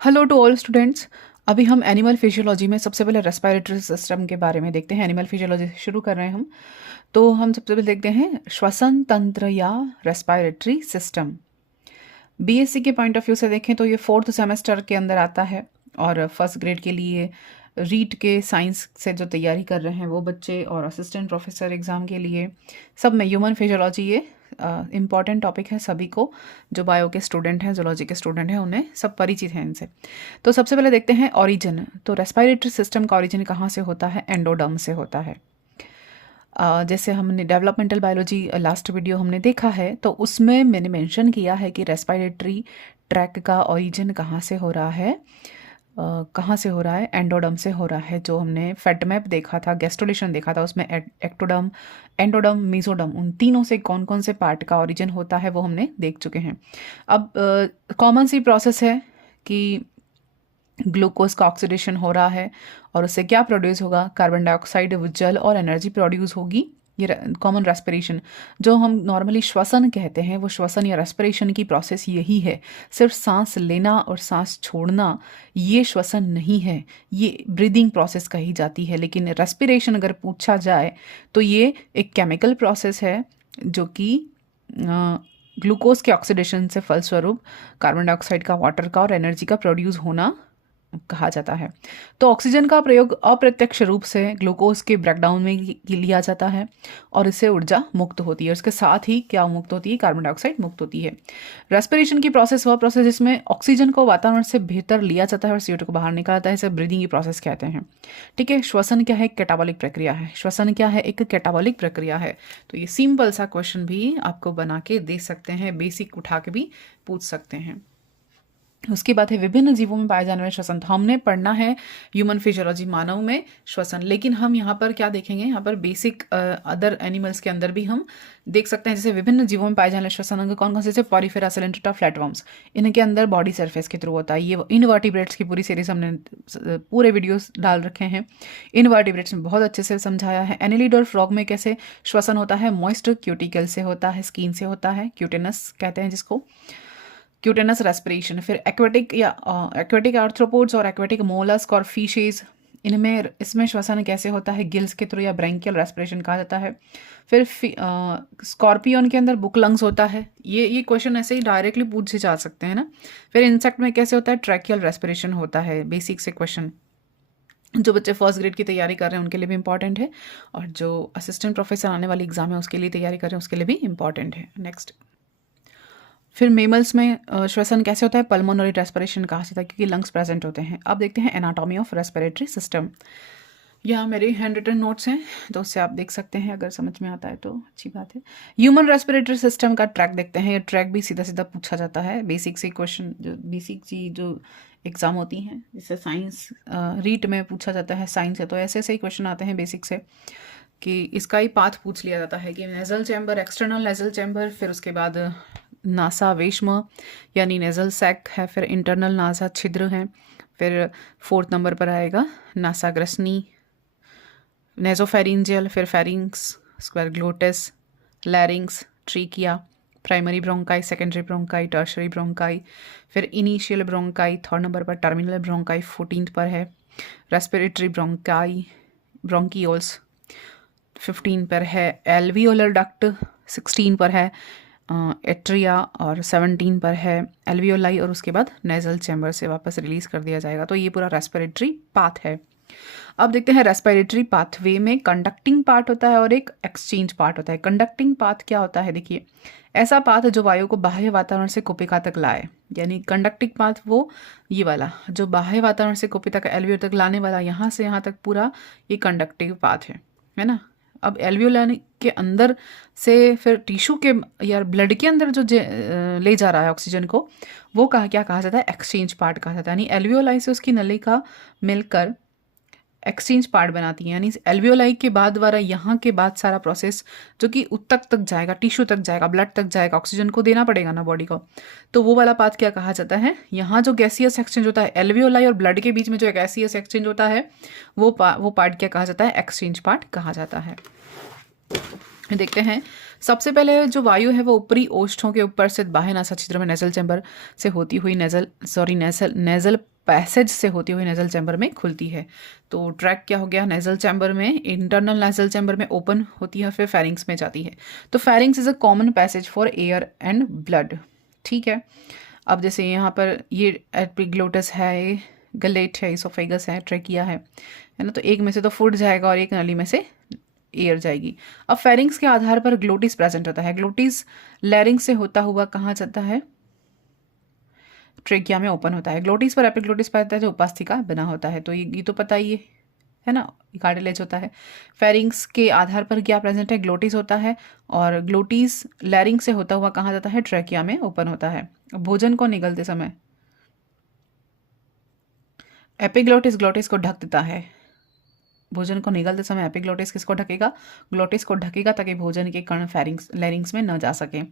Hello to all students. अभी हम animal physiology में सबसे पहले रेस्पिरेटरी सिस्टम के बारे में देखते हैं। एनिमल फिजियोलॉजी से शुरू कर रहे हैं हम। तो हम सबसे पहले देखते हैं श्वसन तंत्र या रेस्पिरेटरी सिस्टम। बीएससी के पॉइंट ऑफ व्यू से देखें तो ये 4th सेमेस्टर के अंदर आता है और फर्स्ट ग्रेड के लिए रीट के साइंस से जो तैयारी कर रहे हैं वो बच्चे और असिस्टेंट प्रोफेसर एग्ज़ाम के लिए सब में ह्यूमन फिजियोलॉजी ये इम्पॉर्टेंट टॉपिक है सभी को। जो बायो के स्टूडेंट हैं, जूलॉजी के स्टूडेंट हैं, उन्हें सब परिचित हैं इनसे। तो सबसे पहले देखते हैं ऑरिजिन। तो रेस्पिरेटरी सिस्टम का ऑरिजिन कहाँ से होता है? एंडोडर्म से होता है। जैसे हमने डेवलपमेंटल बायोलॉजी लास्ट वीडियो हमने देखा है तो उसमें मैंने मेंशन किया है कि रेस्पिरेटरी ट्रैक का ऑरिजिन कहाँ से हो रहा है। कहाँ से हो रहा है? एंडोडर्म से हो रहा है। जो हमने फेटमैप देखा था, गैस्ट्रोलेशन देखा था, उसमें एक्टोडर्म, एंडोडर्म, मीजोडर्म, उन तीनों से कौन कौन से पार्ट का ऑरिजिन होता है वो हमने देख चुके हैं। अब कॉमन सी प्रोसेस है कि ग्लूकोज का ऑक्सीडेशन हो रहा है और उससे क्या प्रोड्यूस होगा? कार्बन डाइऑक्साइड, जल और एनर्जी प्रोड्यूस होगी। ये कॉमन रेस्पिरेशन जो हम नॉर्मली श्वसन कहते हैं, वो श्वसन या रेस्पिरेशन की प्रोसेस यही है। सिर्फ सांस लेना और सांस छोड़ना ये श्वसन नहीं है, ये ब्रीदिंग प्रोसेस कही जाती है। लेकिन रेस्पिरेशन अगर पूछा जाए तो ये एक केमिकल प्रोसेस है जो कि ग्लूकोज के ऑक्सीडेशन से फलस्वरूप कार्बन डाइऑक्साइड का, वाटर का और एनर्जी का प्रोड्यूस होना कहा जाता है। तो ऑक्सीजन का प्रयोग अप्रत्यक्ष रूप से ग्लूकोज के ब्रेकडाउन में लिया जाता है और इससे ऊर्जा मुक्त होती है। उसके साथ ही क्या मुक्त होती है? कार्बन डाइऑक्साइड मुक्त होती है। रेस्पिरेशन की प्रोसेस वह प्रोसेस जिसमें ऑक्सीजन को वातावरण से भीतर लिया जाता है और CO2 को बाहर निकाला जाता है। इसे ब्रीदिंग की प्रोसेस कहते हैं। ठीक है। श्वसन क्या है? एक कैटाबॉलिक प्रक्रिया है। श्वसन क्या है? एक कैटाबॉलिक प्रक्रिया है। तो ये सिंपल सा क्वेश्चन भी आपको बना के दे सकते हैं, बेसिक उठा के भी पूछ सकते हैं। उसकी बात है विभिन्न जीवों में पाए जाने वाले श्वसन। तो हमने पढ़ना है ह्यूमन फिजियोलॉजी, मानव में श्वसन, लेकिन हम यहाँ पर क्या देखेंगे? यहाँ पर बेसिक अदर एनिमल्स के अंदर भी हम देख सकते हैं। जैसे विभिन्न जीवों में पाए जाने वाले श्वसन अंग कौन कौन से? जैसे पॉरीफेरा, सिलेंट्रोटा, फ्लैटवर्म्स, इनके अंदर बॉडी सरफेस के थ्रू होता है। ये इनवर्टिब्रेट्स की पूरी सीरीज हमने पूरे वीडियोस डाल रखे हैं। इनवर्टिब्रेट्स में बहुत अच्छे से समझाया है। एनिलिड और फ्रॉग में कैसे श्वसन होता है? मॉइस्ट क्यूटिकल से होता है, स्किन से होता है, क्यूटेनस कहते हैं जिसको, क्यूटेनस रेस्पिरेशन। फिर एक्वेटिक या एक्वेटिक आर्थ्रोपोड्स और एक्वेटिक मोलस्क और फिशेज, इसमें श्वसन कैसे होता है? गिल्स के थ्रू या ब्रैंकियल रेस्पिरेशन कहा जाता है। फिर स्कॉर्पियन के अंदर बुक लंग्स होता है। ये क्वेश्चन ऐसे ही डायरेक्टली पूछे जा सकते हैं ना। फिर इंसेक्ट में कैसे होता है? ट्रैकियल रेस्पिरेशन होता है। बेसिक से क्वेश्चन जो बच्चे फर्स्ट ग्रेड की तैयारी कर रहे हैं उनके लिए भी इंपॉर्टेंट है, और जो असिस्टेंट प्रोफेसर आने वाली एग्जाम है उसके लिए तैयारी कर रहे हैं उसके लिए भी इंपॉर्टेंट है। नेक्स्ट, फिर मेमल्स में श्वसन कैसे होता है? पल्मोनरी रेस्पिरेशन कहा जाता है क्योंकि लंग्स प्रेजेंट होते हैं। अब देखते हैं एनाटॉमी ऑफ रेस्पिरेटरी सिस्टम। यहाँ मेरे हैंड रिटन नोट्स हैं तो उससे आप देख सकते हैं, अगर समझ में आता है तो अच्छी बात है। ह्यूमन रेस्पिरेटरी सिस्टम का ट्रैक देखते हैं। ये ट्रैक भी सीधा सीधा पूछा जाता है। बेसिक से क्वेश्चन, जो बेसिक चीज जो एग्जाम होती हैं, जिससे साइंस रीट में पूछा जाता है, साइंस है तो ऐसे ऐसे ही क्वेश्चन आते हैं बेसिक से, कि इसका ही पाथ पूछ लिया जाता है कि nasal chamber, external nasal chamber, फिर उसके बाद नासा वेश्म यानी नेजल सैक है, फिर इंटरनल नासा छिद्र है, फिर 4th नंबर पर आएगा नासा ग्रसनी, नेजोफेरिंजियल, फिर pharynx, square glottis, larynx, trachea, primary bronchi, secondary bronchi, tertiary bronchi, फिर इनिशियल ब्रोंकाई 3rd नंबर पर, टर्मिनल ब्रोंकाई 14th पर है, रेस्पिरेटरी ब्रोंकाई, ब्रोंकियोल्स 15 पर है, एल्वियोलर डक्ट 16 पर है, एट्रिया और 17 पर है एल्वियोलाई, और उसके बाद नेजल चैम्बर से वापस रिलीज कर दिया जाएगा। तो ये पूरा रेस्पिरेटरी पाथ है। अब देखते हैं रेस्पिरेटरी पाथवे में कंडक्टिंग पार्ट होता है और एक एक्सचेंज पार्ट होता है। कंडक्टिंग पाथ क्या होता है? देखिए, ऐसा पाथ जो वायु को बाह्य वातावरण से कुपिका तक लाए, यानी कंडक्टिंग पाथ वो ये वाला जो बाह्य वातावरण से कुपिका का एल्वियोल तक लाने वाला, यहाँ से यहाँ तक पूरा ये कंडक्टिव पाथ है ना। अब एल्वियोल के अंदर से फिर टिश्यू के या ब्लड के अंदर जो ले जा रहा है ऑक्सीजन को, वो क्या कहा जाता है? एक्सचेंज पार्ट कहा जाता है। यानी एल्वियोलाई से उसकी नलिका मिलकर एक्सचेंज पार्ट बनाती है। यानी एल्वियोलाई के बाद वाला यहाँ के बाद सारा प्रोसेस जो कि उत्तक तक जाएगा, टिश्यू तक जाएगा, ब्लड तक जाएगा, ऑक्सीजन को देना पड़ेगा ना बॉडी को, तो वो वाला पाथ क्या कहा जाता है? यहाँ जो गैसियस एक्सचेंज होता है एल्वियोलाई और ब्लड के बीच में, जो गैसियस एक्सचेंज होता है वो पार्ट क्या कहा जाता है? एक्सचेंज पार्ट कहा जाता है। देखते हैं, सबसे पहले जो वायु है वो ऊपरी ओष्ठों के ऊपर स्थित बाह्य नासा छिद्र में नेजल चैम्बर से होती हुई नेजल पैसेज से होती हुई नेजल चैम्बर में खुलती है। तो ट्रैक क्या हो गया, नेजल चैम्बर में, इंटरनल नेजल चैम्बर में ओपन होती है, फिर फेरिंग्स में जाती है। तो pharynx is a common passage for air and blood. ठीक है, अब जैसे यहाँ पर ये एपिग्लोटस है, गलेट है, इसोफेगस है, ट्रेकिया है ना, तो एक में से तो फूड जाएगा और एक नली में से एयर जाएगी। अब फेरिंग्स के आधार पर ग्लोटिस प्रेजेंट होता है। ग्लोटिस लैरिंग्स से होता हुआ कहाँ जाता है, ट्रेकिया में ओपन होता है। ग्लोटिस पर एपिग्लोटिस पाता है जो उपास्थि बना होता है, तो ये तो पता ही है ना, कार्टिलेज होता है। फेरिंग्स के आधार पर क्या प्रेजेंट है, ग्लोटिस होता है, और ग्लोटिस लैरिंग से होता हुआ कहाँ जाता है, ट्रेकिया में ओपन होता है। भोजन को निगलते समय एपिग्लोटिस ग्लोटिस को ढक देता है। भोजन को निगलते समय एपिग्लोटिस किसको ढकेगा, ग्लोटिस को ढकेगा, ताकि भोजन के कण लैरिंग्स में न जा सके।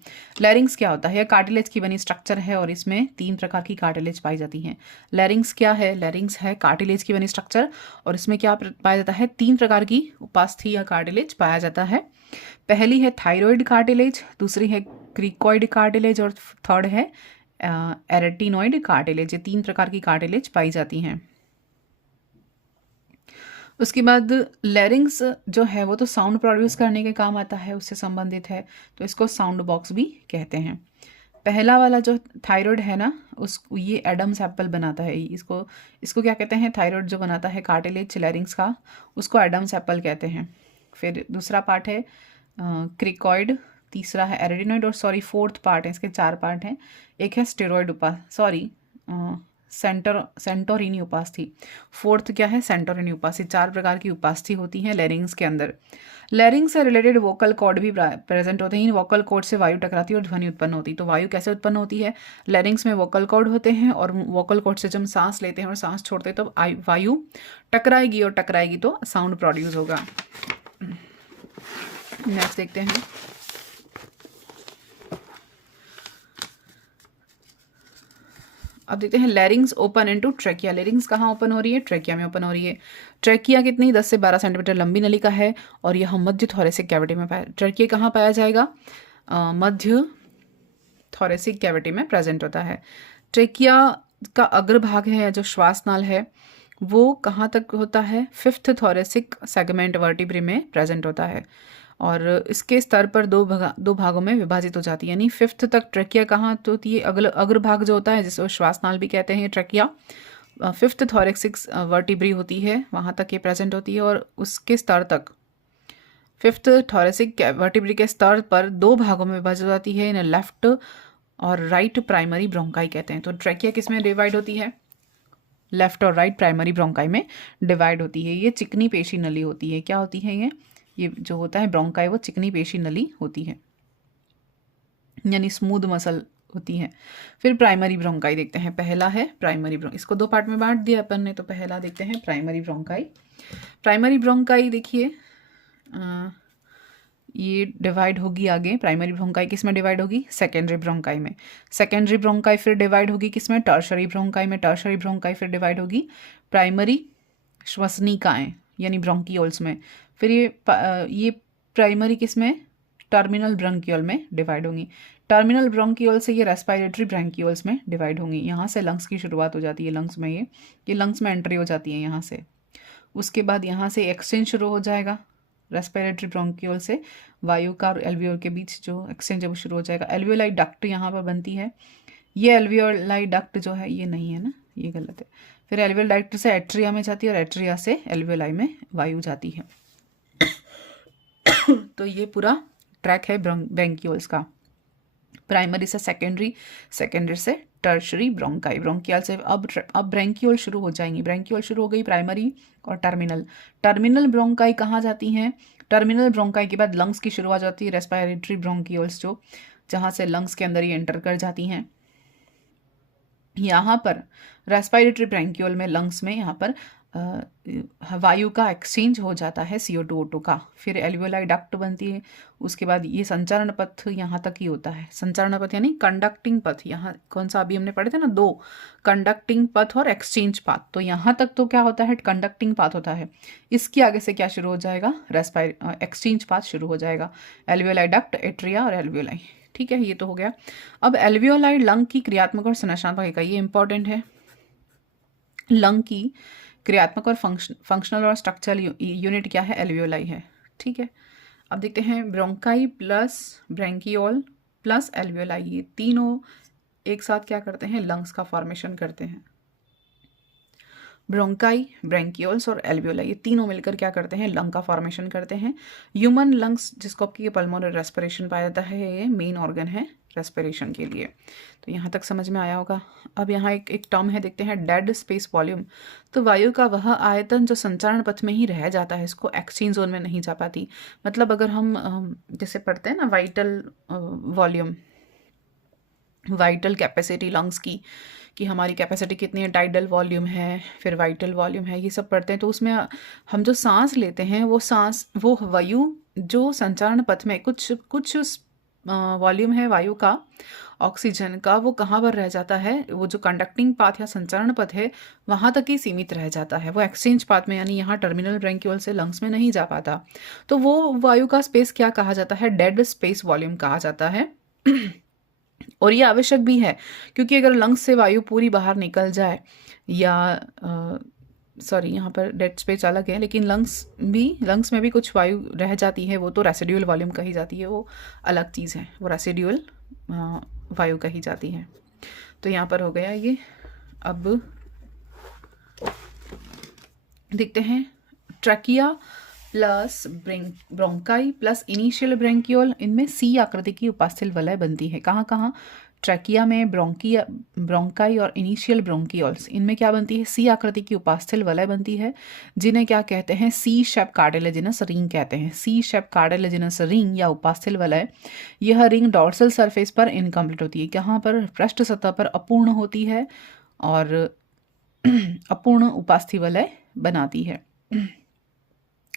लैरिंग्स क्या होता है, यह कार्टिलेज की बनी स्ट्रक्चर है और इसमें 3 प्रकार की कार्टिलेज पाई जाती हैं। लैरिंग्स क्या है, लैरिंग्स है कार्टिलेज की बनी स्ट्रक्चर और इसमें क्या पाया जाता है, 3 प्रकार की उपास्थि या कार्टिलेज पाया जाता है। पहली है थायरॉइड कार्टिलेज, दूसरी है क्रिकॉइड कार्टिलेज और थर्ड है एरेटिनॉइड कार्टिलेज। ये 3 प्रकार की कार्टिलेज पाई जाती हैं। उसके बाद लैरिंग्स जो है वो तो साउंड प्रोड्यूस करने के काम आता है, उससे संबंधित है, तो इसको साउंड बॉक्स भी कहते हैं। पहला वाला जो थायराइड है ना, ये एडम्स एप्पल बनाता है। इसको क्या कहते हैं, थायराइड जो बनाता है कार्टिलेज लैरिंग्स का, उसको एडम्स एप्पल कहते हैं। फिर दूसरा पार्ट है क्रिकॉइड, तीसरा है एरेडिनॉइड और फोर्थ पार्ट है, इसके 4 पार्ट हैं। एक है स्टेरॉइड सेंटोरिनी उपास्थि। फोर्थ क्या है, सेंटोरिनी उपास्थि। 4 प्रकार की उपास्थि होती हैं लैरिंग्स के अंदर। लैरिंग्स से रिलेटेड वोकल कॉर्ड भी प्रेजेंट होते हैं। इन वोकल कॉर्ड से वायु टकराती है और ध्वनि उत्पन्न होती है। तो वायु कैसे उत्पन्न होती है, लैरिंग्स में वोकल कॉर्ड होते हैं और वोकल कॉर्ड से जब सांस लेते हैं और सांस छोड़ते हैं तो वायु टकराएगी और टकराएगी तो साउंड प्रोड्यूस होगा। नेक्स्ट देखते हैं, अब देखते हैं लैरिंग्स ओपन इनटू ट्रेकिया। लैरिंग्स कहाँ ओपन हो रही है, ट्रेकिया में ओपन हो रही है। ट्रेकिया कितनी 10 से 12 सेंटीमीटर लंबी नलिका है और यह मध्य थोरेसिक कैविटी में पाया। ट्रेकिया कहाँ पाया जाएगा, मध्य थोरेसिक कैविटी में प्रेजेंट होता है। ट्रेकिया का अग्रभाग है जो श्वास नाल है वो कहाँ तक होता है, 5th थोरेसिक सेगमेंट वर्टिब्रे में प्रेजेंट होता है और इसके स्तर पर दो भागों में विभाजित हो जाती है। यानी 5th तक ट्रेकिया कहाँ तो होती है, अग्रभाग जो होता है जिसे श्वासनाल भी कहते हैं ट्रेकिया, 5th थोरेसिक वर्टिब्री होती है, वहाँ तक ये प्रेजेंट होती है और उसके स्तर तक 5th थोरेसिक वर्टिब्री के स्तर पर 2 भागों में विभाजित हो जाती है। इन्हें लेफ्ट और राइट प्राइमरी ब्रोंकाई कहते हैं। तो ट्रेकिया किस में डिवाइड होती है, लेफ्ट और राइट प्राइमरी ब्रोंकाई में डिवाइड होती है। ये चिकनी पेशी नली होती है। क्या होती है ये जो होता है ब्रोंकाई वो चिकनी पेशी नली होती है, यानी स्मूथ मसल होती है। फिर प्राइमरी ब्रोंकाई देखते हैं। पहला है प्राइमरी इसको 2 पार्ट में बांट दिया अपन ने, तो पहला देखते हैं प्राइमरी ब्रोंकाई। प्राइमरी ब्रोंकाई देखिए ये डिवाइड होगी आगे। प्राइमरी ब्रोंकाई किस में डिवाइड होगी, सेकेंडरी ब्रोंकाई में। सेकेंडरी ब्रोंकाई फिर डिवाइड होगी किस में, टर्शरी ब्रोंकाई में। टर्शरी ब्रोंकाई फिर डिवाइड होगी प्राइमरी श्वसनिकाएं यानी ब्रोंकियोल्स में। फिर ये प्राइमरी किस में, टर्मिनल ब्रोंकियोल में डिवाइड होंगी। टर्मिनल ब्रोंकियोल से ये रेस्पिरेटरी ब्रोंकियोल्स में डिवाइड होंगी। यहाँ से लंग्स की शुरुआत हो जाती है, लंग्स में ये लंग्स में एंट्री हो जाती है यहाँ से। उसके बाद यहाँ से एक्सचेंज शुरू हो जाएगा रेस्पिरेटरी ब्रोंकियोल से वायु का और एल्वियोल के बीच जो एक्सचेंज है वो शुरू हो जाएगा। एल्वियोलाई डक्ट यहाँ पर बनती है। ये एल्वियोलाई डक्ट जो है ये नहीं है ना, ये गलत है। फिर एल्वियोल डक्ट से एट्रिया में जाती है और एट्रिया से एल्वियोलाई में वायु जाती है। तो ये पूरा ट्रैक है ब्रोंकियोल्स का। प्राइमरी से सेकेंडरी, सेकेंडरी से टर्शरी ब्रोंकाई, ब्रोंकियल से अब ब्रोंकियोल शुरू हो जाएंगी। ब्रोंकियोल शुरू हो गई प्राइमरी और टर्मिनल। टर्मिनल ब्रोंकाई कहाँ जाती हैं, टर्मिनल ब्रोंकाई के बाद लंग्स की शुरुआत जाती है रेस्पिरेटरी ब्रोंकियोल्स जो, जहाँ से लंग्स के अंदर ही एंटर कर जाती हैं। यहाँ पर रेस्पिरेटरी ब्रोंकियोल में लंग्स में यहाँ पर वायु का एक्सचेंज हो जाता है CO2 O2 का। फिर एल्वियोलाई डक्ट बनती है। उसके बाद ये संचारण पथ यहाँ तक ही होता है। संचारण पथ यानी कंडक्टिंग पथ, यहाँ कौन सा अभी हमने पढ़े थे ना, 2 कंडक्टिंग पथ और एक्सचेंज पाथ। तो यहाँ तक तो क्या होता है, कंडक्टिंग पाथ होता है। इसके आगे से क्या शुरू हो जाएगा, एक्सचेंज पाथ शुरू हो जाएगा। एल्वियोलाई डक्ट, एट्रिया और एल्वियोलाई। ठीक है, ये तो हो गया। अब एल्वियोलाई लंग की क्रियात्मक और संरचनात्मक इकाई, ये इंपॉर्टेंट है। लंग की क्रियात्मक और फंक्शनल और स्ट्रक्चरल यूनिट क्या है? एल्वियोलाई है। ठीक है, अब देखते हैं ब्रोंकाई प्लस ब्रैंकियोल प्लस एल्वियोलाई, ये तीनों एक साथ क्या करते हैं? लंग्स का फॉर्मेशन करते हैं। ब्रोंकाई, ब्रैंकियोल्स और एल्वियोलाई, ये तीनों मिलकर क्या करते हैं? लंग का फॉर्मेशन करते हैं। ह्यूमन लंग्स जिसको आपकी पल्मोनरी रेस्पिरेशन पाया जाता है, ये मेन ऑर्गन है रेस्पिरेशन के लिए। तो यहाँ तक समझ में आया होगा। अब यहाँ एक टर्म है, देखते हैं, डेड स्पेस वॉल्यूम। तो वायु का वह आयतन जो संचरण पथ में ही रह जाता है, इसको एक्सचेंज जोन में नहीं जा पाती। मतलब अगर हम जैसे पढ़ते हैं ना vital volume, vital capacity lungs की, कि हमारी कैपेसिटी कितनी है, टाइडल वॉल्यूम है, फिर वाइटल वॉल्यूम है, ये सब पढ़ते हैं। तो उसमें हम जो सांस लेते हैं वो वायु जो संचरण पथ में कुछ वॉल्यूम है वायु का, ऑक्सीजन का, वो कहाँ पर रह जाता है? वो जो कंडक्टिंग पाथ या संचरण पथ है वहाँ तक ही सीमित रह जाता है, वो एक्सचेंज पाथ में, यानी यहाँ टर्मिनल ब्रैंक्यूल से लंग्स में नहीं जा पाता। तो वो वायु का स्पेस क्या कहा जाता है? डेड स्पेस वॉल्यूम कहा जाता है। और ये आवश्यक भी है, क्योंकि अगर लंग्स से वायु पूरी बाहर निकल जाए, या सॉरी यहाँ पर डेड स्पेस अलग है, लेकिन लंग्स में भी कुछ वायु रह जाती है, वो तो रेसिड्यूल वॉल्यूम कही जाती है, वो अलग चीज़ है, वो रेसिड्यूल वायु कही जाती है। तो यहाँ पर हो गया ये। अब देखते हैं trachea plus bronchi plus initial bronchiole, इनमें सी आकृति की उपास्थल वलय बनती है। कहाँ कहाँ? ट्रैकिया में, ब्रोंकाई और इनिशियल ब्रोंकियोल्स, इनमें क्या बनती है? सी आकृति की उपास्थल वलय बनती है, जिन्हें क्या कहते हैं? सी शेप कार्टिलेजिनस रिंग कहते हैं। सी शेप कार्टिलेजिनस रिंग या उपास्थल वलय, यह रिंग डॉर्सल सरफेस पर इनकम्प्लीट होती है। कहाँ पर? पृष्ठ सतह पर अपूर्ण होती है और अपूर्ण उपास्थि वलय बनाती है।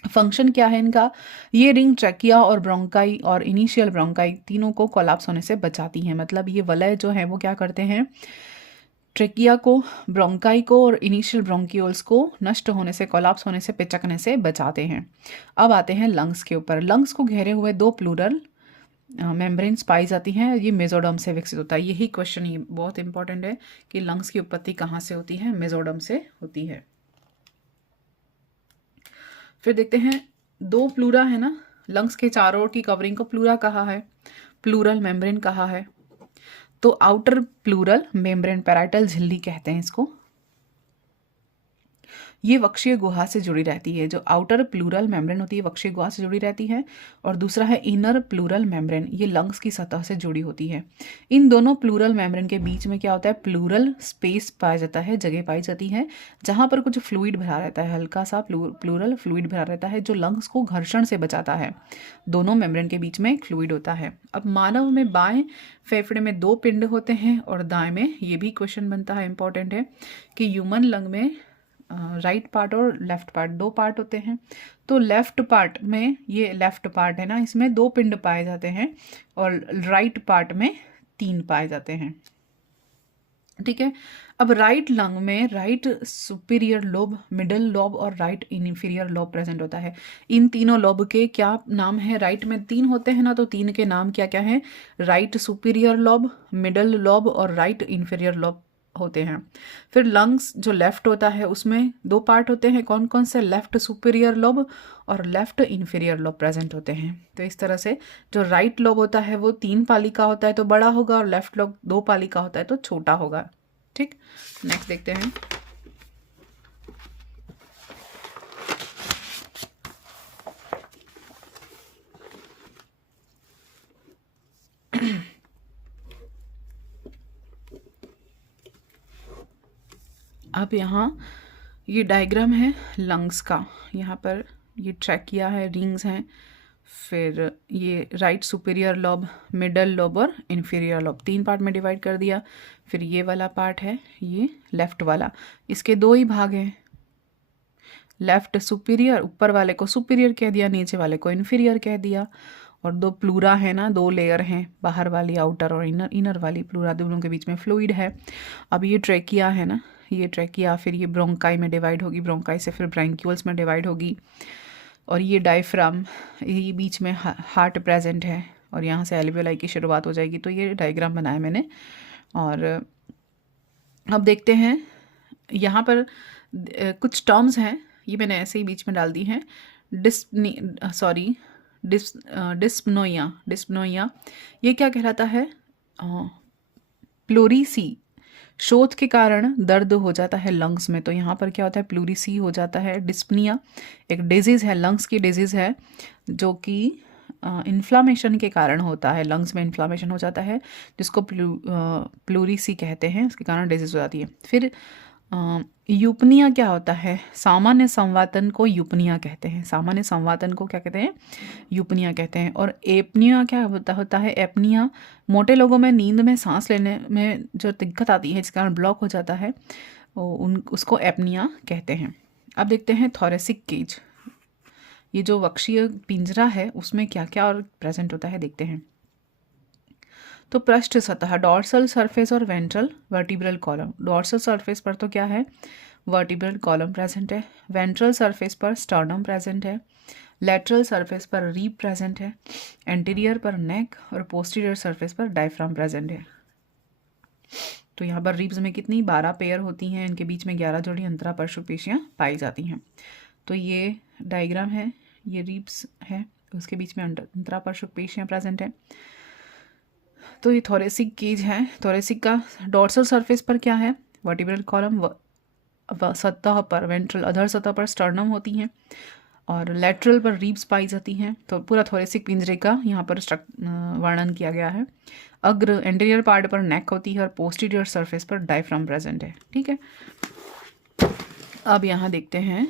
फंक्शन क्या है इनका? ये रिंग ट्रैकिया और ब्रोंकाई और इनिशियल ब्रोंकाई तीनों को कोलैप्स होने से बचाती हैं। मतलब ये वलय जो है वो क्या करते हैं? ट्रैकिया को, ब्रोंकाई को और इनिशियल ब्रोंकियोल्स को नष्ट होने से, कोलैप्स होने से, पिचकने से बचाते हैं। अब आते हैं लंग्स के ऊपर। लंग्स को घेरे हुए दो प्लूरल मेम्ब्रेन्स पाई जाती हैं, ये मेसोडर्म से विकसित होता है। यही क्वेश्चन ये बहुत इंपॉर्टेंट है कि लंग्स की उत्पत्ति कहाँ से होती है? मेसोडर्म से होती है। फिर देखते हैं दो प्लूरा है ना, लंग्स के चारों ओर की कवरिंग को प्लूरा कहा है, प्लूरल मेम्ब्रेन कहा है। तो आउटर प्लूरल मेम्ब्रेन, पैराइटल झिल्ली कहते हैं इसको, ये वक्षीय गुहा से जुड़ी रहती है। जो आउटर प्लूरल मेम्ब्रेन होती है वक्षीय गुहा से जुड़ी रहती है, और दूसरा है इनर प्लूरल मेम्ब्रेन, ये लंग्स की सतह से जुड़ी होती है। इन दोनों प्लूरल मेम्ब्रेन के बीच में क्या होता है? प्लूरल स्पेस पाया जाता है, जगह पाई जाती है, जहाँ पर कुछ फ्लूइड भरा रहता है, हल्का सा प्लूरल फ्लूइड भरा रहता है, जो लंग्स को घर्षण से बचाता है। दोनों मेम्ब्रेन के बीच में एक फ्लूइड होता है। अब मानव में बाएं फेफड़े में दो पिंड होते हैं और दाएं में, ये भी क्वेश्चन बनता है, इंपॉर्टेंट है, कि ह्यूमन लंग में राइट पार्ट और लेफ्ट पार्ट, दो पार्ट होते हैं। तो लेफ्ट पार्ट में, ये लेफ्ट पार्ट है ना, इसमें दो पिंड पाए जाते हैं, और राइट पार्ट में तीन पाए जाते हैं। ठीक है, अब राइट लंग में right superior lobe, middle lobe और राइट इन्फीरियर लोब प्रेजेंट होता है। इन तीनों लोब के क्या नाम है? राइट में तीन होते हैं ना, तो तीन के नाम क्या क्या है? Right superior lobe, middle lobe और राइट इन्फीरियर लोब होते हैं। फिर लंग्स जो लेफ्ट होता है उसमें दो पार्ट होते हैं, कौन कौन से? लेफ्ट सुपीरियर लोब और लेफ्ट इन्फीरियर लोब प्रेजेंट होते हैं। तो इस तरह से जो राइट लोब होता है वो 3 पाली का होता है तो बड़ा होगा, और लेफ्ट लोब 2 पाली का होता है तो छोटा होगा। ठीक, नेक्स्ट देखते हैं। अब यहाँ ये डायग्राम है लंग्स का, यहाँ पर ये ट्रैकिया है, रिंग्स हैं, फिर ये right superior lobe, middle lobe और इन्फीरियर लोब, 3 पार्ट में डिवाइड कर दिया। फिर ये वाला पार्ट है, ये लेफ्ट वाला, इसके 2 ही भाग हैं, लेफ्ट सुपीरियर, ऊपर वाले को सुपीरियर कह दिया, नीचे वाले को इन्फीरियर कह दिया। और 2 प्लूरा है ना, 2 लेयर हैं, बाहर वाली आउटर और इनर वाली प्लूरा, दोनों के बीच में फ्लूइड है। अब ये ट्रैकिया है ना, ये ट्रैकिया, फिर ये ब्रोंकाई में डिवाइड होगी, ब्रोंकाई से फिर ब्रैंक्यूल्स में डिवाइड होगी, और ये डायफ्राम, ये बीच में हार्ट प्रेजेंट है, और यहाँ से एल्वियोलाई की शुरुआत हो जाएगी। तो ये डायग्राम बनाया मैंने। और अब देखते हैं यहाँ पर कुछ टर्म्स हैं, ये मैंने ऐसे ही बीच में डाल दी हैं। डिस्पनोइया, डिस्पनोइया ये क्या कहलाता है? प्लूरिसी, शोथ के कारण दर्द हो जाता है लंग्स में, तो यहाँ पर क्या होता है? प्लूरिसी हो जाता है। डिस्पनिया एक डिजीज़ है, लंग्स की डिजीज़ है, जो कि इन्फ्लामेशन के कारण होता है। लंग्स में इन्फ्लामेशन हो जाता है, जिसको प्लूरिसी कहते हैं, उसके कारण डिजीज़ हो जाती है। फिर यूपनिया क्या होता है? सामान्य संवातन को यूपनिया कहते हैं। सामान्य संवातन को क्या कहते हैं? यूपनिया कहते हैं। और एपनिया क्या होता है? एपनिया मोटे लोगों में नींद में सांस लेने में जो दिक्कत आती है, जिस कारण ब्लॉक हो जाता है, उसको एपनिया कहते हैं। अब देखते हैं थोरेसिक केज, ये जो वक्षीय पिंजरा है उसमें क्या क्या और प्रेजेंट होता है देखते हैं। तो पृष्ठ सतह, डॉर्सल सरफेस और ventral vertebral column. Dorsal surface पर तो क्या है? वर्टिब्रल कॉलम प्रेजेंट है। वेंट्रल सरफेस पर स्टर्नम प्रेजेंट है। लेटरल सरफेस पर रीब प्रेजेंट है। एंटीरियर पर नेक और पोस्टीरियर सरफेस पर डायफ्राम प्रेजेंट है। तो यहाँ पर रीब्स में कितनी 12 पेयर होती हैं, इनके बीच में 11 जोड़ी अंतरापरशु पेशियाँ पाई जाती हैं। तो ये डायग्राम है, ये रीब्स है, उसके बीच में अंतरापरशु पेशियाँ प्रेजेंट है। तो ये थोरेसिक केज है। थोरेसिक का डॉर्सल सरफेस पर क्या है? वर्टिब्रल कॉलम, सतह पर वेंट्रल अधर सतह पर स्टर्नम होती हैं, और लेटरल पर रीब्स पाई जाती हैं। तो पूरा थोरेसिक पिंजरे का यहाँ पर वर्णन किया गया है। अग्र एंटीरियर पार्ट पर नेक होती है और पोस्टीरियर सरफेस पर डायफ्राम प्रेजेंट है। ठीक है, अब यहाँ देखते हैं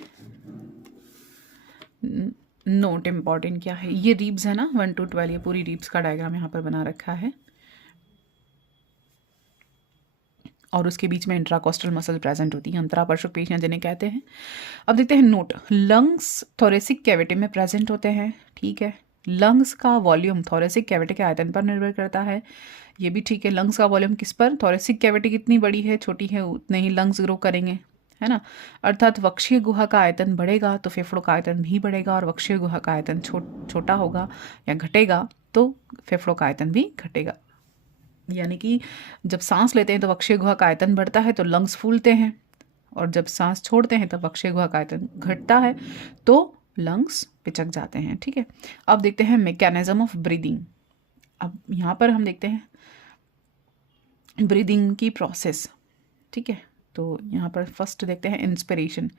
नोट इम्पॉर्टेंट क्या है। ये रीब्स है ना 1 to 12, ये पूरी रीब्स का डायग्राम यहाँ पर बना रखा है, और उसके बीच में इंट्राकोस्टल मसल प्रेजेंट होती है, अंतरापरशुक पेशियाँ जिन्हें कहते हैं। अब देखते हैं नोट, लंग्स थोरेसिक कैविटी में प्रेजेंट होते हैं। ठीक है, लंग्स का वॉल्यूम थोरेसिक कैविटी के आयतन पर निर्भर करता है, ये भी ठीक है। लंग्स का वॉल्यूम किस पर? थोरेसिक कैविटी कितनी बड़ी है, छोटी है, उतने ही लंग्स ग्रो करेंगे, है ना। अर्थात वक्षीय गुहा का आयतन बढ़ेगा तो फेफड़ों का आयतन भी बढ़ेगा, और वक्षीय गुहा का आयतन छोटा होगा या घटेगा तो फेफड़ों का आयतन भी घटेगा। यानी कि जब सांस लेते हैं तो वक्षीय गुहा का आयतन बढ़ता है तो लंग्स फूलते हैं, और जब सांस छोड़ते हैं तब वक्षीय गुहा का आयतन घटता है तो लंग्स पिचक जाते हैं। ठीक है, अब देखते हैं मैकेनिज्म ऑफ ब्रीदिंग। अब यहाँ पर हम देखते हैं ब्रीदिंग की प्रोसेस। ठीक है, तो यहाँ पर फर्स्ट देखते हैं इंस्पिरेशन।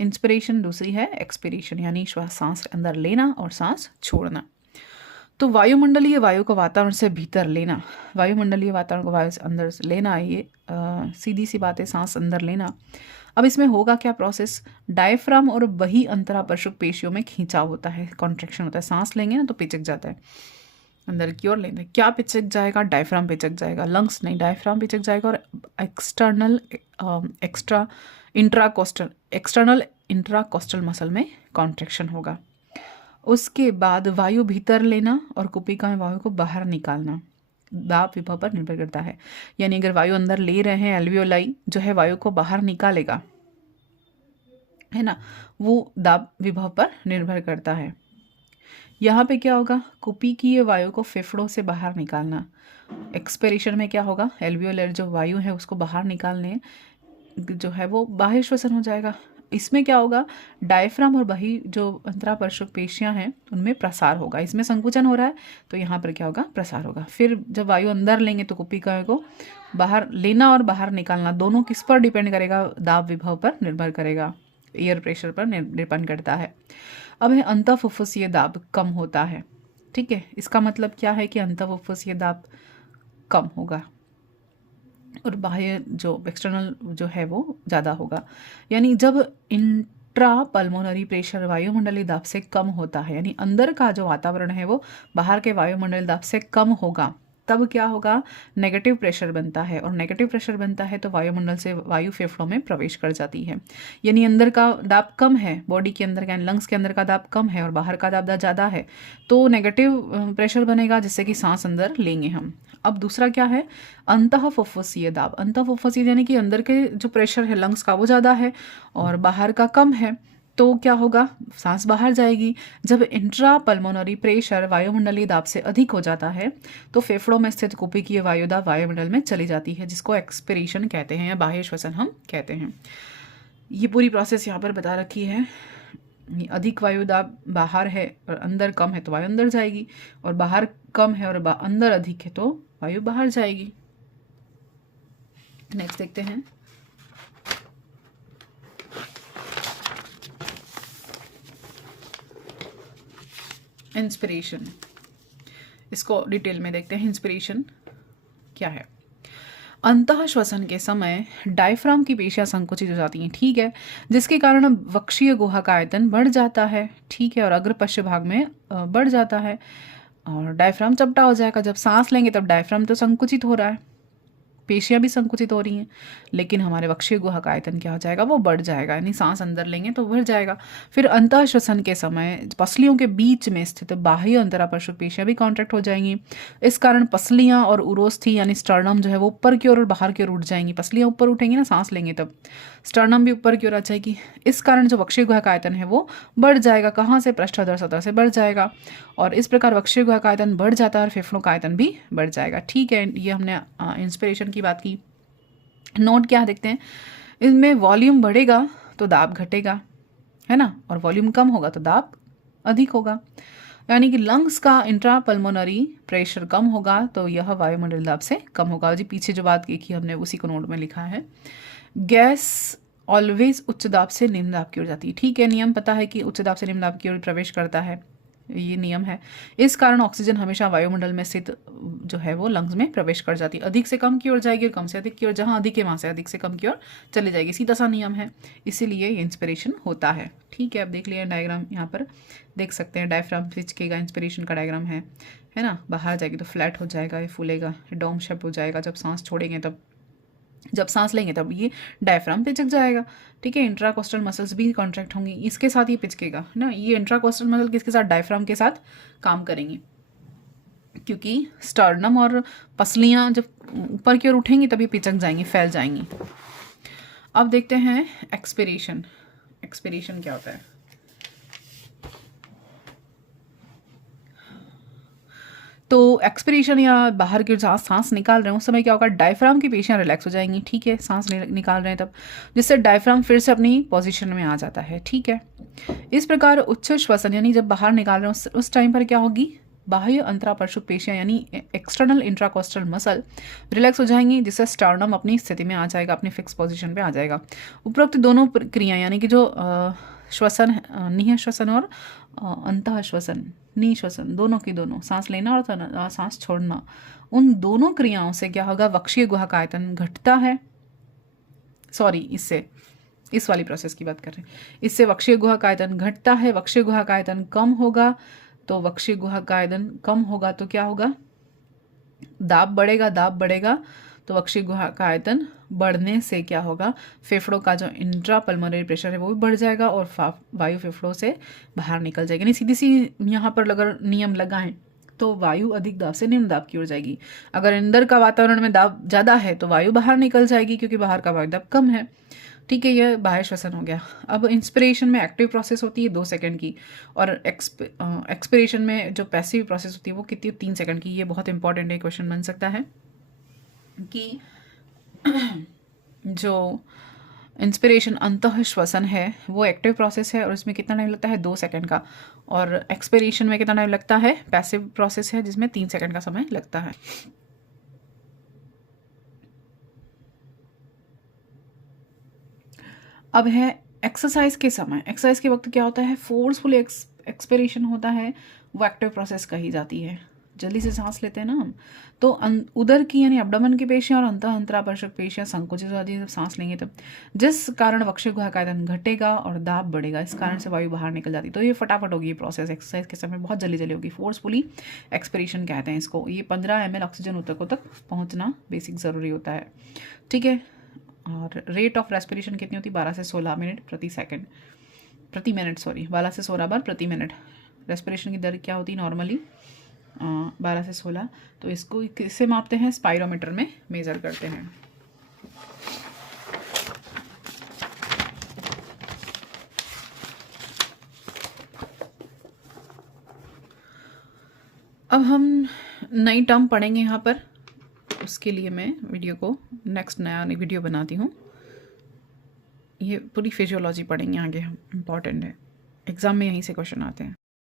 इंस्पिरेशन, दूसरी है एक्सपिरेशन, यानी सांस अंदर लेना और सांस छोड़ना। तो वायुमंडलीय वायु को वातावरण से भीतर लेना, वायुमंडलीय वातावरण को वायु से अंदर से लेना, ये सीधी सी बात है, सांस अंदर लेना। अब इसमें होगा क्या प्रोसेस? डायफ्राम और बही अंतरापरशुक पेशियों में खींचाव होता है, कॉन्ट्रैक्शन होता है। सांस लेंगे ना तो पिचक जाता है, अंदर की ओर लेंगे, क्या पिचक जाएगा? डायफ्राम पिचक जाएगा, लंग्स नहीं, डायफ्राम पिचक जाएगा, और एक्सटर्नल इंट्राकोस्टल मसल में कॉन्ट्रैक्शन होगा। उसके बाद वायु भीतर लेना और कुपिका में वायु को बाहर निकालना दाब विभव पर निर्भर करता है। यानी अगर वायु अंदर ले रहे हैं, एल्वियोलाई जो है वायु को बाहर निकालेगा, है ना, वो दाब विभव पर निर्भर करता है। यहाँ पे क्या होगा? कुपिकीय वायु को फेफड़ों से बाहर निकालना। एक्सपिरेशन में क्या होगा? एल्वियोलर जो वायु है उसको बाहर निकालने जो है वो बाह्य श्वसन हो जाएगा। इसमें क्या होगा? डायफ्राम और बही जो अंतरापरशुक पेशियां हैं उनमें प्रसार होगा। इसमें संकुचन हो रहा है तो यहाँ पर क्या होगा? प्रसार होगा। फिर जब वायु अंदर लेंगे तो कुपिका को बाहर लेना और बाहर निकालना दोनों किस पर डिपेंड करेगा? दाब विभव पर निर्भर करेगा, एयर प्रेशर पर डिपेंड करता है। अब है अंतःफुफ्फुसीय दाब कम होता है। ठीक है, इसका मतलब क्या है कि अंतःफुफ्फुसीय दाब कम होगा और बाह्य जो एक्सटर्नल जो है वो ज़्यादा होगा। यानी जब इंट्रा पल्मोनरी प्रेशर वायुमंडलीय दाब से कम होता है, यानी अंदर का जो वातावरण है वो बाहर के वायुमंडलीय दाब से कम होगा, तब क्या होगा? नेगेटिव प्रेशर बनता है, और नेगेटिव प्रेशर बनता है तो वायुमंडल से वायु फेफड़ों में प्रवेश कर जाती है। यानी अंदर का दाब कम है, बॉडी के अंदर का लंग्स के अंदर का दाब कम है और बाहर का दाब ज़्यादा है, तो नेगेटिव प्रेशर बनेगा जिससे कि सांस अंदर लेंगे हम। अब दूसरा क्या है? अंतःफुफ्फुसीय दाब। अंतःफुफ्फुसीय यानी कि अंदर के जो प्रेशर है लंग्स का वो ज़्यादा है और बाहर का कम है, तो क्या होगा, सांस बाहर जाएगी। जब इंट्रा पल्मोनरी प्रेशर वायुमंडलीय दाब से अधिक हो जाता है तो फेफड़ों में स्थित कुपिकीय वायुदाब वायुमंडल में चली जाती है, जिसको एक्सपिरेशन कहते हैं या बाह्य श्वसन हम कहते हैं। ये पूरी प्रोसेस यहाँ पर बता रखी है। अधिक वायु दाब बाहर है और अंदर कम है तो वायु अंदर जाएगी, और बाहर कम है और अंदर अधिक है तो वायु बाहर जाएगी। नेक्स्ट देखते हैं। इंस्पिरेशन, इसको डिटेल में देखते हैं। इंस्पिरेशन क्या है? अंतः श्वसन के समय डायफ्राम की पेशियां संकुचित हो जाती हैं, ठीक है, जिसके कारण वक्षीय गुहा का आयतन बढ़ जाता है, ठीक है, और अग्र पश्च भाग में बढ़ जाता है और डायफ्राम चपटा हो जाएगा। जब सांस लेंगे तब डायफ्राम तो संकुचित हो रहा है, पेशियां भी संकुचित हो रही हैं, लेकिन हमारे वक्षीय गुहा का आयतन क्या हो जाएगा, वो बढ़ जाएगा, यानी सांस अंदर लेंगे तो बढ़ जाएगा। फिर अंतः श्वसन के समय पसलियों के बीच में स्थित बाह्य अंतरापश्रुक पेशियां भी कॉन्ट्रैक्ट हो जाएंगी। इस कारण पसलियां और उरोस्थी यानी स्टर्नम जो है वो ऊपर की ओर और बाहर की ओर उठ जाएंगी। पसलियां ऊपर उठेंगी ना सांस लेंगे तब, स्टर्नम भी ऊपर की ओर आ जाएगी। इस कारण जो वक्षीय गुहा का आयतन है वो बढ़ जाएगा। कहाँ से? पृष्ठाधर सतह से बढ़ जाएगा, और इस प्रकार वक्षीय गुहा का आयतन बढ़ जाता है और फेफड़ों का आयतन भी बढ़ जाएगा, ठीक है। ये हमने इंस्पिरेशन की बात की। नोट क्या देखते हैं, इसमें वॉल्यूम बढ़ेगा तो दाब घटेगा, है ना, और वॉल्यूम कम होगा तो दाब अधिक होगा, यानी कि लंग्स का इंट्रा पल्मोनरी प्रेशर कम होगा तो यह वायुमंडल दाब से कम होगा। जी पीछे जो बात की हमने उसी को नोट में लिखा है। गैस ऑलवेज उच्च दाब से निम्न दाब की ओर जाती है, ठीक है, नियम पता है कि उच्च दाब से निम्न दाब की ओर प्रवेश करता है, ये नियम है। इस कारण ऑक्सीजन हमेशा वायुमंडल में स्थित जो है वो लंग्स में प्रवेश कर जाती है, अधिक से कम की ओर जाएगी और कम से अधिक की ओर, जहाँ अधिक है वहाँ से अधिक से कम की ओर चली जाएगी, सीधा सा नियम है, इसीलिए ये इंस्पिरेशन होता है, ठीक है। अब देख लिया डायग्राम, यहाँ पर देख सकते हैं डायफ्राम पिचकेगा, इंस्पिरेशन का डायग्राम है ना, बाहर जाएगी तो फ्लैट हो जाएगा, ये फूलेगा, डोम शेप हो जाएगा। जब सांस छोड़ेंगे तब, जब सांस लेंगे तब ये डायफ्राम पिचक जाएगा, ठीक है। इंट्राकोस्टल मसल्स भी कॉन्ट्रैक्ट होंगी, इसके साथ ये पिचकेगा ना। ये इंट्राकोस्टल मसल किसके साथ? डायफ्राम के साथ काम करेंगे, क्योंकि स्टर्नम और पसलियां जब ऊपर की ओर उठेंगी तब ये पिचक जाएंगी, फैल जाएंगी। अब देखते हैं एक्सपिरेशन। एक्सपिरेशन क्या होता है? तो एक्सपिरेशन या बाहर की जहाँ सांस निकाल रहे हैं उस समय क्या होगा, डायफ्राम की पेशियां रिलैक्स हो जाएंगी, ठीक है, सांस निकाल रहे हैं तब, जिससे डायफ्राम फिर से अपनी पोजीशन में आ जाता है, ठीक है। इस प्रकार उच्च श्वसन यानी जब बाहर निकाल रहे हैं उस टाइम पर क्या होगी, बाह्य अंतरापश्रुक पेशियां यानी एक्सटर्नल इंट्राकोस्टल मसल रिलैक्स हो जाएंगी, जिससे स्टर्नम अपनी स्थिति में आ जाएगा, अपनी फिक्स पोजीशन पे आ जाएगा। उपरोक्त दोनों क्रिया यानी कि जो श्वसन, निह श्वसन और अंतः श्वसन, नी श्वसन, दोनों की दोनों, सांस लेना और सांस छोड़ना, उन दोनों क्रियाओं से क्या होगा, वक्षीय गुहा का आयतन घटता है। सॉरी, इससे इस वाली प्रोसेस की बात कर रहे हैं। इससे वक्षीय गुहा का आयतन घटता है। वक्षीय गुहा का आयतन कम होगा तो वक्षीय गुहा का आयतन कम होगा तो क्या होगा, दाब बढ़ेगा। दाब बढ़ेगा तो वक्षीय गुहा का आयतन बढ़ने से क्या होगा, फेफड़ों का जो इंट्रा पल्मोनरी प्रेशर है वो भी बढ़ जाएगा और वायु फेफड़ों से बाहर निकल जाएगी। नहीं, सीधी सी यहाँ पर अगर नियम लगाएं तो वायु अधिक दाब से निम्न दाब की ओर जाएगी। अगर अंदर का वातावरण में दाब ज़्यादा है तो वायु बाहर निकल जाएगी, क्योंकि बाहर का वायु दाब कम है, ठीक है। यह बाह्य श्वसन हो गया। अब इंस्पिरेशन में एक्टिव प्रोसेस होती है 2 सेकंड की, और एक्सपिरेशन में जो पैसिव प्रोसेस होती है वो कितनी, 3 सेकंड की। ये बहुत इंपॉर्टेंट है, क्वेश्चन बन सकता है कि जो इंस्पिरेशन अंतः श्वसन है वो एक्टिव प्रोसेस है और इसमें कितना टाइम लगता है, 2 सेकंड का, और एक्सपिरेशन में कितना टाइम लगता है, पैसिव प्रोसेस है जिसमें 3 सेकंड का समय लगता है। अब है एक्सरसाइज के समय। एक्सरसाइज के वक्त क्या होता है, फोर्सफुल एक्सपिरेशन होता है, वो एक्टिव प्रोसेस कही जाती है। जल्दी से सांस लेते हैं ना हम, तो उदर की यानी एब्डोमेन की पेशियां और अंतरापश्रुक पेशियां संकुचित हो जाती है जब सांस लेंगे तब, जिस कारण वक्षीय गुहा का आयतन घटेगा और दाब बढ़ेगा। इस कारण से वायु बाहर निकल जाती है। तो ये फटाफट होगी ये प्रोसेस, एक्सरसाइज के समय बहुत जल्दी जल्दी होगी। फोर्सफुली एक्सपिरेशन कहते हैं इसको। ये 15 ml ऑक्सीजन ऊतकों तक पहुँचना बेसिक ज़रूरी होता है, ठीक है। और रेट ऑफ रेस्पिरेशन कितनी होती है, 12 से 16 मिनट प्रति मिनट, सॉरी 12 से 16 बार प्रति मिनट। रेस्पिरेशन की दर क्या होती है नॉर्मली, 12 से 16। तो इसको किससे मापते हैं, स्पायरोमीटर में मेज़र करते हैं। अब हम नई टर्म पढ़ेंगे यहाँ पर। उसके लिए मैं वीडियो को नेक्स्ट नया वीडियो बनाती हूँ। ये पूरी फिजियोलॉजी पढ़ेंगे आगे हम, इम्पॉर्टेंट है, एग्ज़ाम में यहीं से क्वेश्चन आते हैं।